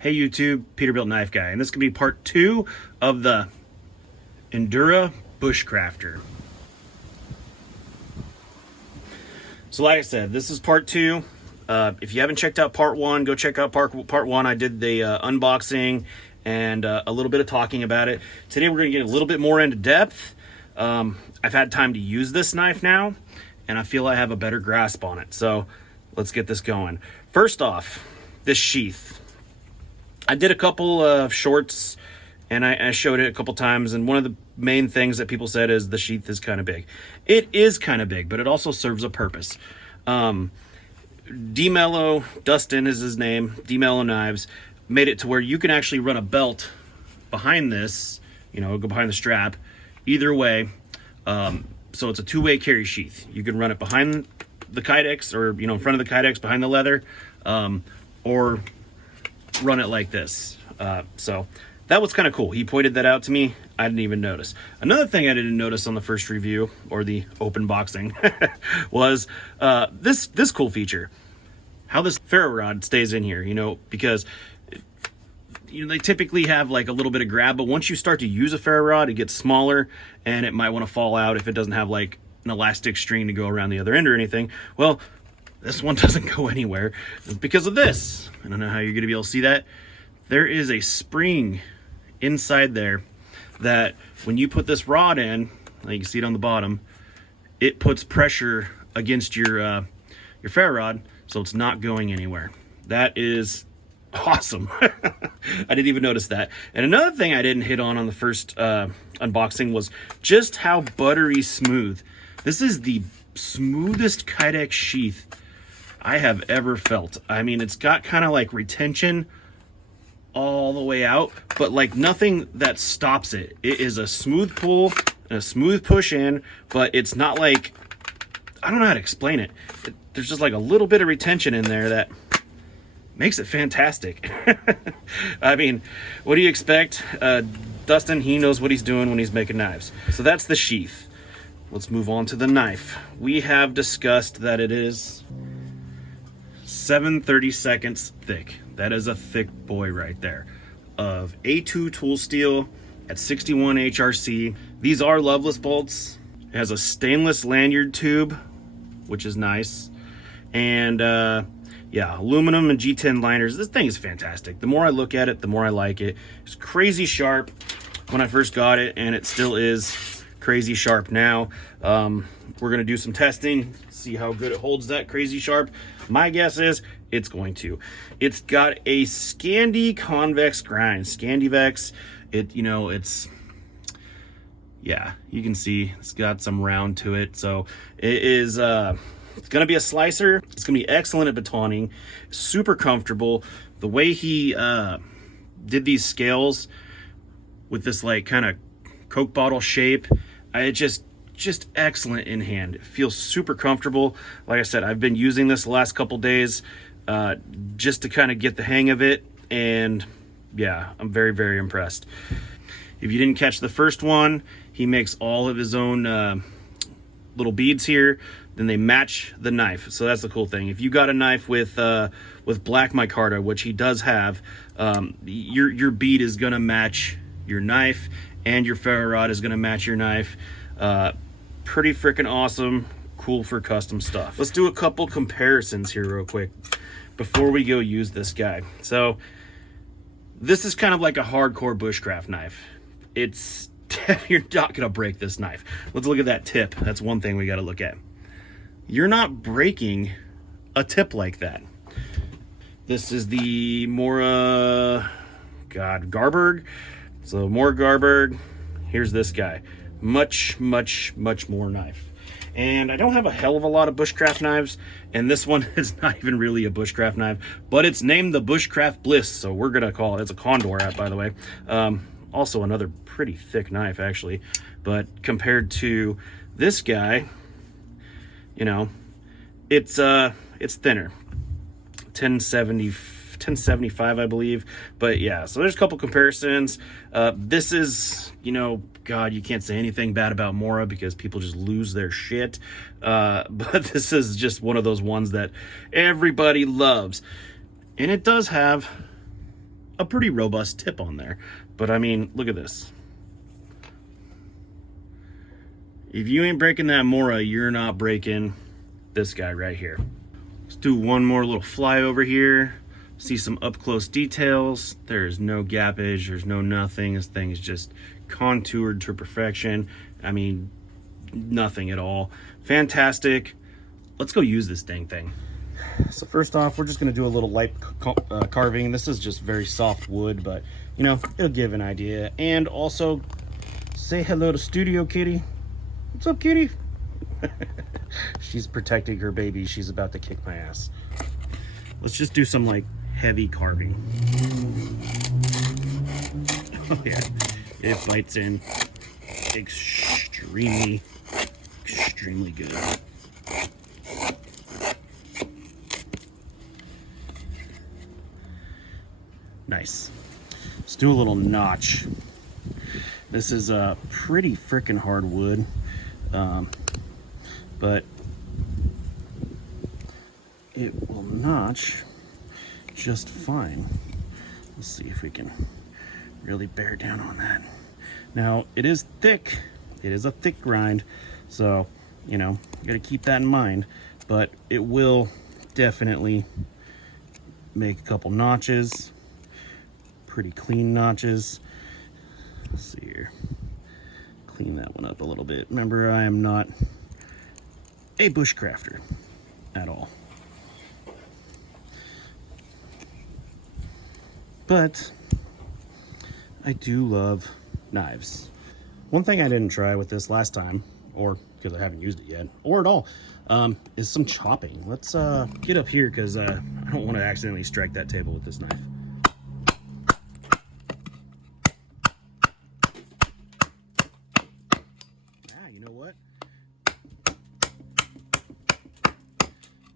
Hey YouTube, Peterbilt Knife Guy, and this could be part 2 of the Endura Bushcrafter. So like I said, this is part 2. If you haven't checked out part 1, go check out part 1. I did the unboxing and a little bit of talking about it. Today we're going to get a little bit more into depth. I've had time to use this knife now, and I feel I have a better grasp on it. So let's get this going. First off, this sheath. I did a couple of shorts and I showed it a couple times, and one of the main things that people said is the sheath is kind of big. It is kind of big, but it also serves a purpose. D.Mello, Dustin is his name, D.Mello Knives, made it to where you can actually run a belt behind this, you know, go behind the strap, either way. So it's a two-way carry sheath. You can run it behind the Kydex, or, you know, in front of the Kydex, behind the leather, or run it like this. So that was kind of cool. He pointed that out to me. I didn't even notice. Another thing I didn't notice on the first review, or the open boxing, was this cool feature. How this ferro rod stays in here, you know, because you know, they typically have like a little bit of grab, but once you start to use a ferro rod, it gets smaller and it might want to fall out if it doesn't have like an elastic string to go around the other end or anything. Well, this one doesn't go anywhere because of this. I don't know how you're going to be able to see that. There is a spring inside there that when you put this rod in, like you can see it on the bottom, it puts pressure against your ferro rod, so it's not going anywhere. That is awesome. I didn't even notice that. And another thing I didn't hit on the first unboxing was just how buttery smooth. This is the smoothest Kydex sheath I have ever felt. I mean, it's got kind of like retention all the way out, but like nothing that stops it. It is a smooth pull and a smooth push in, but it's not like, I don't know how to explain it. There's just like a little bit of retention in there that makes it fantastic. I mean, what do you expect? Dustin, he knows what he's doing when he's making knives. So that's the sheath. Let's move on to the knife. We have discussed that it is 7/32 thick. That is a thick boy right there. Of A2 tool steel at 61 HRC. These are loveless bolts. It has a stainless lanyard tube, which is nice. And yeah, aluminum and G10 liners. This thing is fantastic. The more I look at it, the more I like it. It's crazy sharp when I first got it, and it still is crazy sharp now. We're gonna do some testing, see how good it holds that crazy sharp. My guess is it's going to. It's got a Scandi convex grind, Scandivex. It, you know, it's, yeah, you can see it's got some round to it. So it is, it's gonna be a slicer. It's gonna be excellent at batoning, super comfortable. The way he did these scales with this like kind of Coke bottle shape, it just excellent in hand. It feels super comfortable. Like I said, I've been using this the last couple days just to kind of get the hang of it, and yeah, I'm very, very impressed. If you didn't catch the first one, he makes all of his own little beads here, then they match the knife. So that's the cool thing. If you got a knife with black micarta, which he does have, your bead is gonna match your knife, and your ferro rod is gonna match your knife. Pretty freaking awesome, cool for custom stuff. Let's do a couple comparisons here real quick before we go use this guy. So this is kind of like a hardcore bushcraft knife. It's, you're not gonna break this knife. Let's look at that tip. That's one thing we gotta look at. You're not breaking a tip like that. This is the Mora, Garberg. So more Garberg. Here's this guy. Much more knife. And I don't have a hell of a lot of bushcraft knives, and this one is not even really a bushcraft knife, but it's named the Bushcraft Bliss, so we're gonna call it. It's a Condor app, by the way. Also another pretty thick knife, actually, but compared to this guy, you know, it's thinner. 1075, I believe. But yeah, so there's a couple comparisons. This is, you know, God, you can't say anything bad about Mora because people just lose their shit. But this is just one of those ones that everybody loves. And it does have a pretty robust tip on there. But I mean, look at this. If you ain't breaking that Mora, you're not breaking this guy right here. Let's do one more little flyover here. See some up close details. There's no gappage, there's no nothing. This thing is just contoured to perfection. I mean, nothing at all. Fantastic. Let's go use this dang thing. So first off, we're just gonna do a little light carving. This is just very soft wood, but you know, it'll give an idea. And also, say hello to Studio Kitty. What's up, Kitty? She's protecting her baby. She's about to kick my ass. Let's just do some like heavy carving. Oh yeah, it bites in extremely good. Nice. Let's do a little notch. This is a pretty freaking hard wood, but it will notch just fine. Let's see if we can really bear down on that. Now, it is thick. It is a thick grind, so, you know, you gotta keep that in mind, but it will definitely make a couple notches, pretty clean notches. Let's see here. Clean that one up a little bit. Remember, I am not a bushcrafter at all. But I do love knives. One thing I didn't try with this last time, or because I haven't used it yet, or at all, is some chopping. Let's get up here because I don't want to accidentally strike that table with this knife. You know what?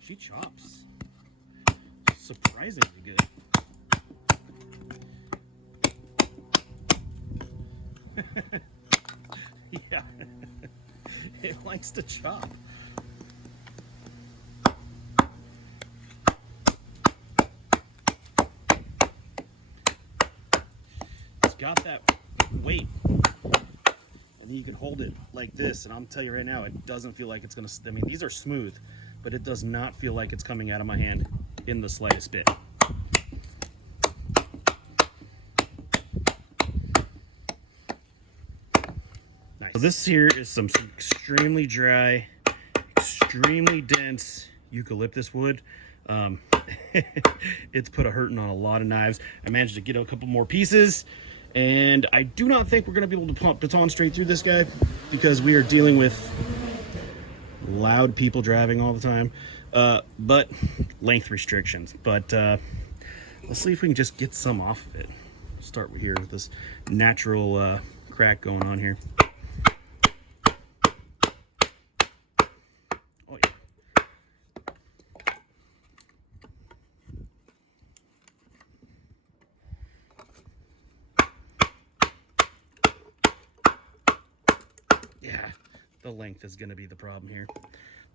She chops surprisingly good. Yeah, it likes to chop. It's got that weight. And then you can hold it like this, and I'm telling you right now, it doesn't feel like it's gonna, I mean, these are smooth, but it does not feel like it's coming out of my hand in the slightest bit. Nice. So this here is some extremely dry, extremely dense eucalyptus wood. It's put a hurting on a lot of knives. I managed to get a couple more pieces, and I do not think we're going to be able to pump baton straight through this guy because we are dealing with loud people driving all the time, but length restrictions. But let's see if we can just get some off of it. Start here with this natural crack going on here. Oh yeah. Yeah, the length is going to be the problem here,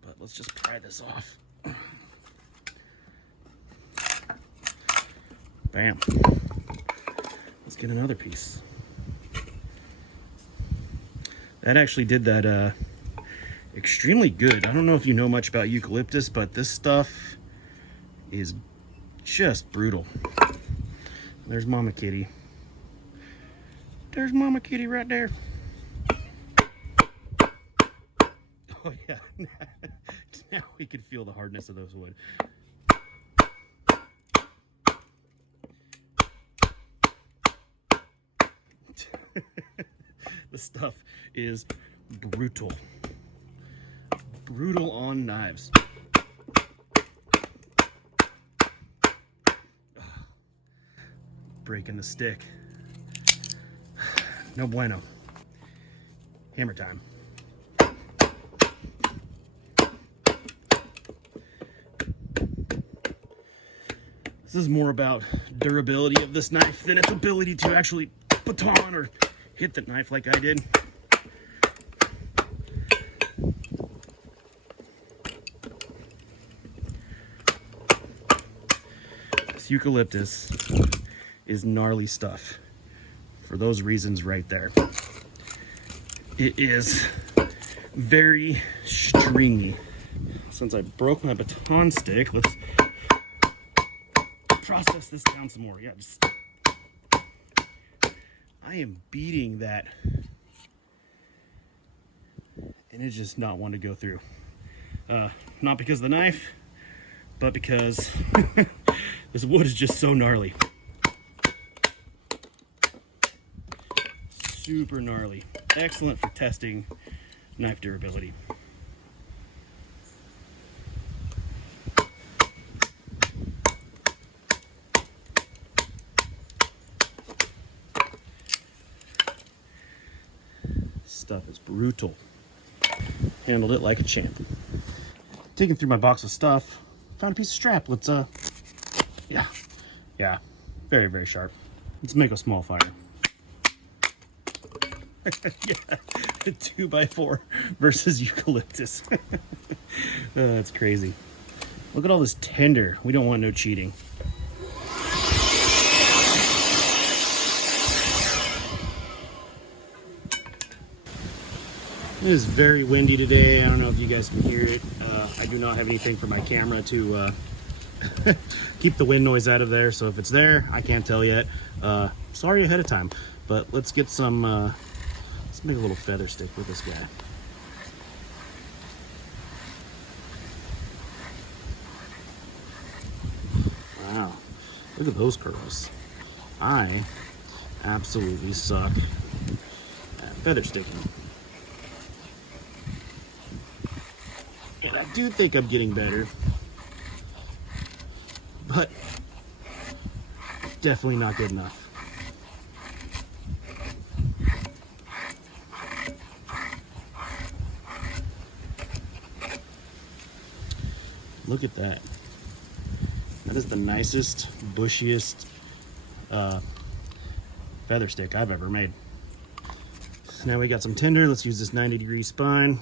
but let's just pry this off. Bam. Let's get another piece. That actually did that extremely good. I don't know if you know much about eucalyptus, but this stuff is just brutal. There's Mama Kitty. There's Mama Kitty right there. Oh yeah, now we can feel the hardness of those wood. This stuff is brutal. Brutal on knives. Breaking the stick. No bueno. Hammer time. This is more about durability of this knife than its ability to actually baton or hit the knife like I did. This eucalyptus is gnarly stuff for those reasons right there. It is very stringy. Since I broke my baton stick, let's process this down some more. Yeah, just I am beating that, and it's just not one to go through. Not because of the knife, but because this wood is just so gnarly. Super gnarly. Excellent for testing knife durability. Stuff is brutal. Handled it like a champ. Digging through my box of stuff, found a piece of strap. Let's yeah, very, very sharp. Let's make a small fire. Yeah, 2x4 versus eucalyptus. That's crazy. Look at all this tinder. We don't want no cheating. It is very windy today. I don't know if you guys can hear it. I do not have anything for my camera to keep the wind noise out of there. So if it's there, I can't tell yet. Sorry ahead of time. But let's get some, let's make a little feather stick with this guy. Wow, look at those curls. I absolutely suck at feather sticking. And I do think I'm getting better, but definitely not good enough. Look at that. That is the nicest, bushiest feather stick I've ever made. So now we got some tinder. Let's use this 90-degree spine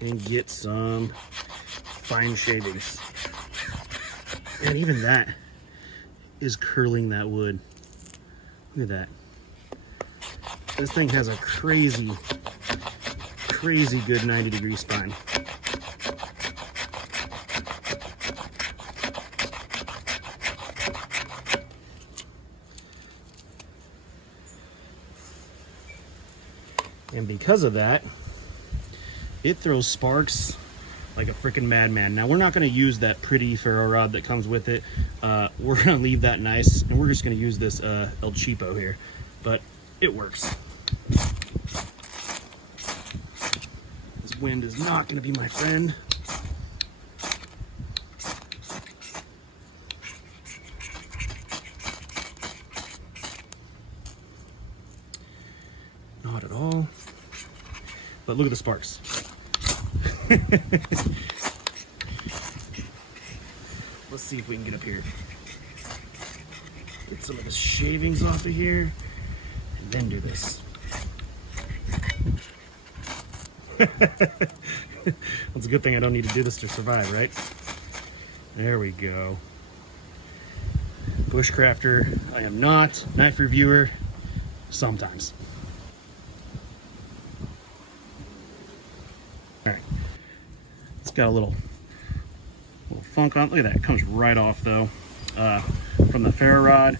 and get some fine shavings. And even that is curling that wood. Look at that. This thing has a crazy good 90-degree spine. And because of that, it throws sparks like a freaking madman. Now, we're not going to use that pretty ferro rod that comes with it. We're going to leave that nice, and we're just going to use this El Cheapo here. But it works. This wind is not going to be my friend. Not at all. But look at the sparks. Let's see if we can get up here. Get some of the shavings off of here, and then do this. That's a good thing I don't need to do this to survive, right? There we go. Bushcrafter, I am not. Knife reviewer, sometimes. All right, it's got a little funk on. Look at that, it comes right off though from the ferro rod.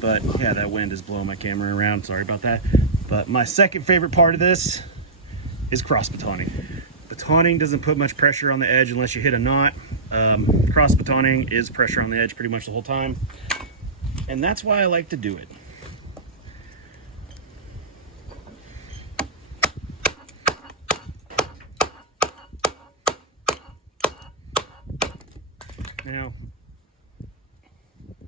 But yeah, that wind is blowing my camera around. Sorry about that. But my second favorite part of this is cross batoning. Batoning doesn't put much pressure on the edge unless you hit a knot. Cross batoning is pressure on the edge pretty much the whole time, and that's why I like to do it. Now, it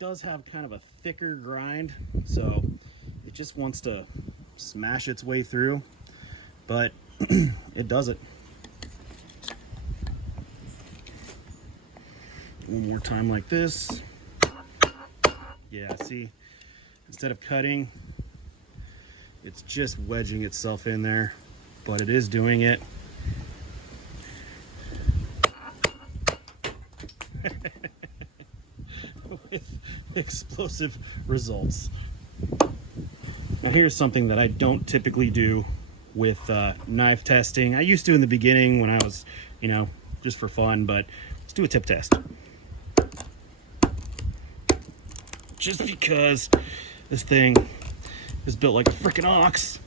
does have kind of a thicker grind, so it just wants to smash its way through, but it does it. One more time like this. Yeah, see, instead of cutting, it's just wedging itself in there, but it is doing it. explosive results. Now here's something that I don't typically do with knife testing. I used to in the beginning when I was, you know, just for fun, but let's do a tip test. Just because this thing is built like a freaking ox.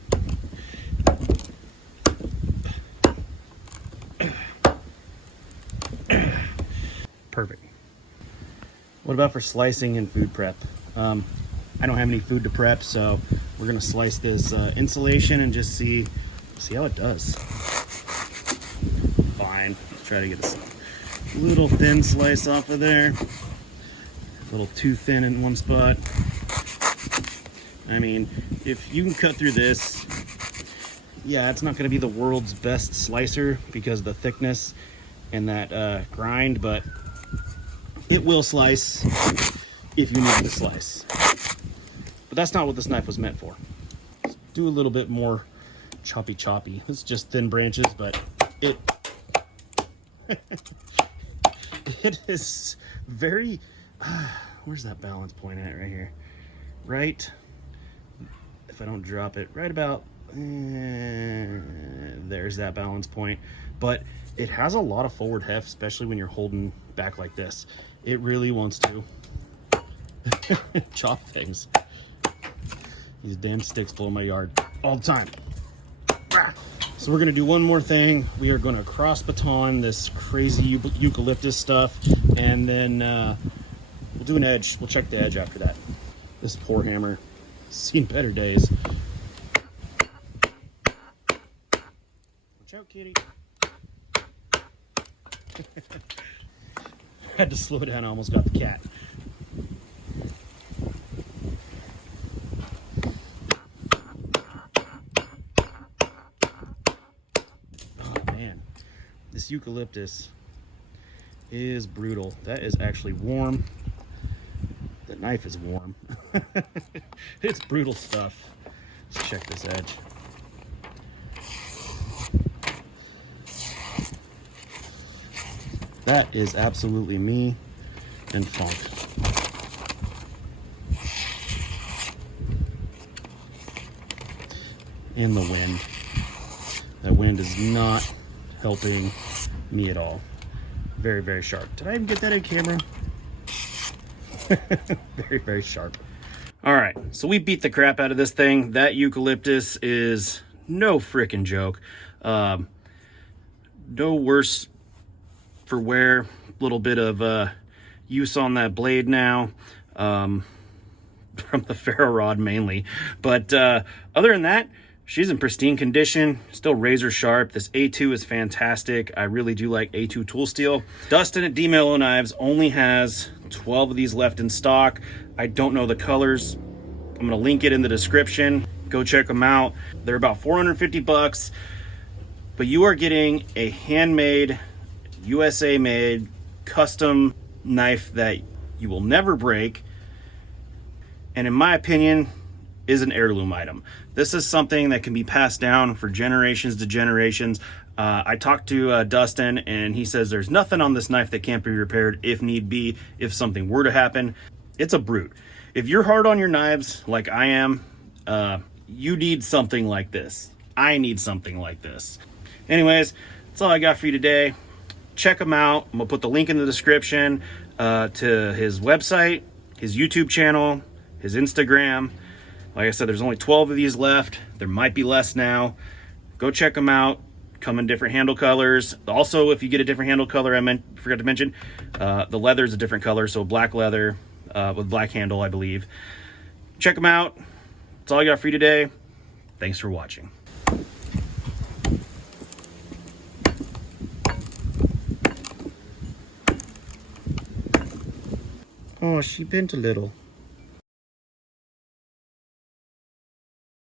Perfect. What about for slicing and food prep? I don't have any food to prep, so we're gonna slice this insulation and just see how it does. Fine. Let's try to get a little thin slice off of there. A little too thin in one spot. I mean, if you can cut through this, yeah, it's not gonna be the world's best slicer because of the thickness and that grind, but it will slice if you need to slice. But that's not what this knife was meant for. Let's do a little bit more choppy. This is just thin branches, but it it is very where's that balance point at? Right here. Right, if I don't drop it, right about there's that balance point. But it has a lot of forward heft, especially when you're holding back like this. It really wants to chop things. These damn sticks blow my yard all the time. So we're gonna do one more thing. We are gonna cross baton this crazy eucalyptus stuff, and then we'll do an edge. We'll check the edge after that. This poor hammer, seen better days. Watch out, kitty. Had to slow down, I almost got the cat. Oh man, this eucalyptus is brutal. That is actually warm. The knife is warm. It's brutal stuff. Let's check this edge. That is absolutely me and funk. And the wind. That wind is not helping me at all. Very, very sharp. Did I even get that in camera? Very, very sharp. All right, so we beat the crap out of this thing. That eucalyptus is no freaking joke. No worse for wear. A little bit of use on that blade now, from the ferro rod mainly. But other than that, she's in pristine condition, still razor sharp. This A2 is fantastic. I really do like A2 tool steel. Dustin at D.Mello Knives only has 12 of these left in stock. I don't know the colors. I'm gonna link it in the description. Go check them out. They're about 450 bucks, but you are getting a handmade, USA made, custom knife that you will never break, and in my opinion is an heirloom item. This is something that can be passed down for generations to generations. I talked to Dustin, and he says there's nothing on this knife that can't be repaired if need be, if something were to happen. It's a brute. If you're hard on your knives like I am, you need something like this. I need something like this. Anyways, that's all I got for you today. Check him out. I'm gonna put the link in the description to his website, his YouTube channel, his Instagram. Like I said, there's only 12 of these left. There might be less now. Go check them out. Come in different handle colors. Also, if you get a different handle color, forgot to mention, the leather is a different color, so black leather with black handle, I believe. Check them out. That's all I got for you today. Thanks for watching. Oh, she bent a little.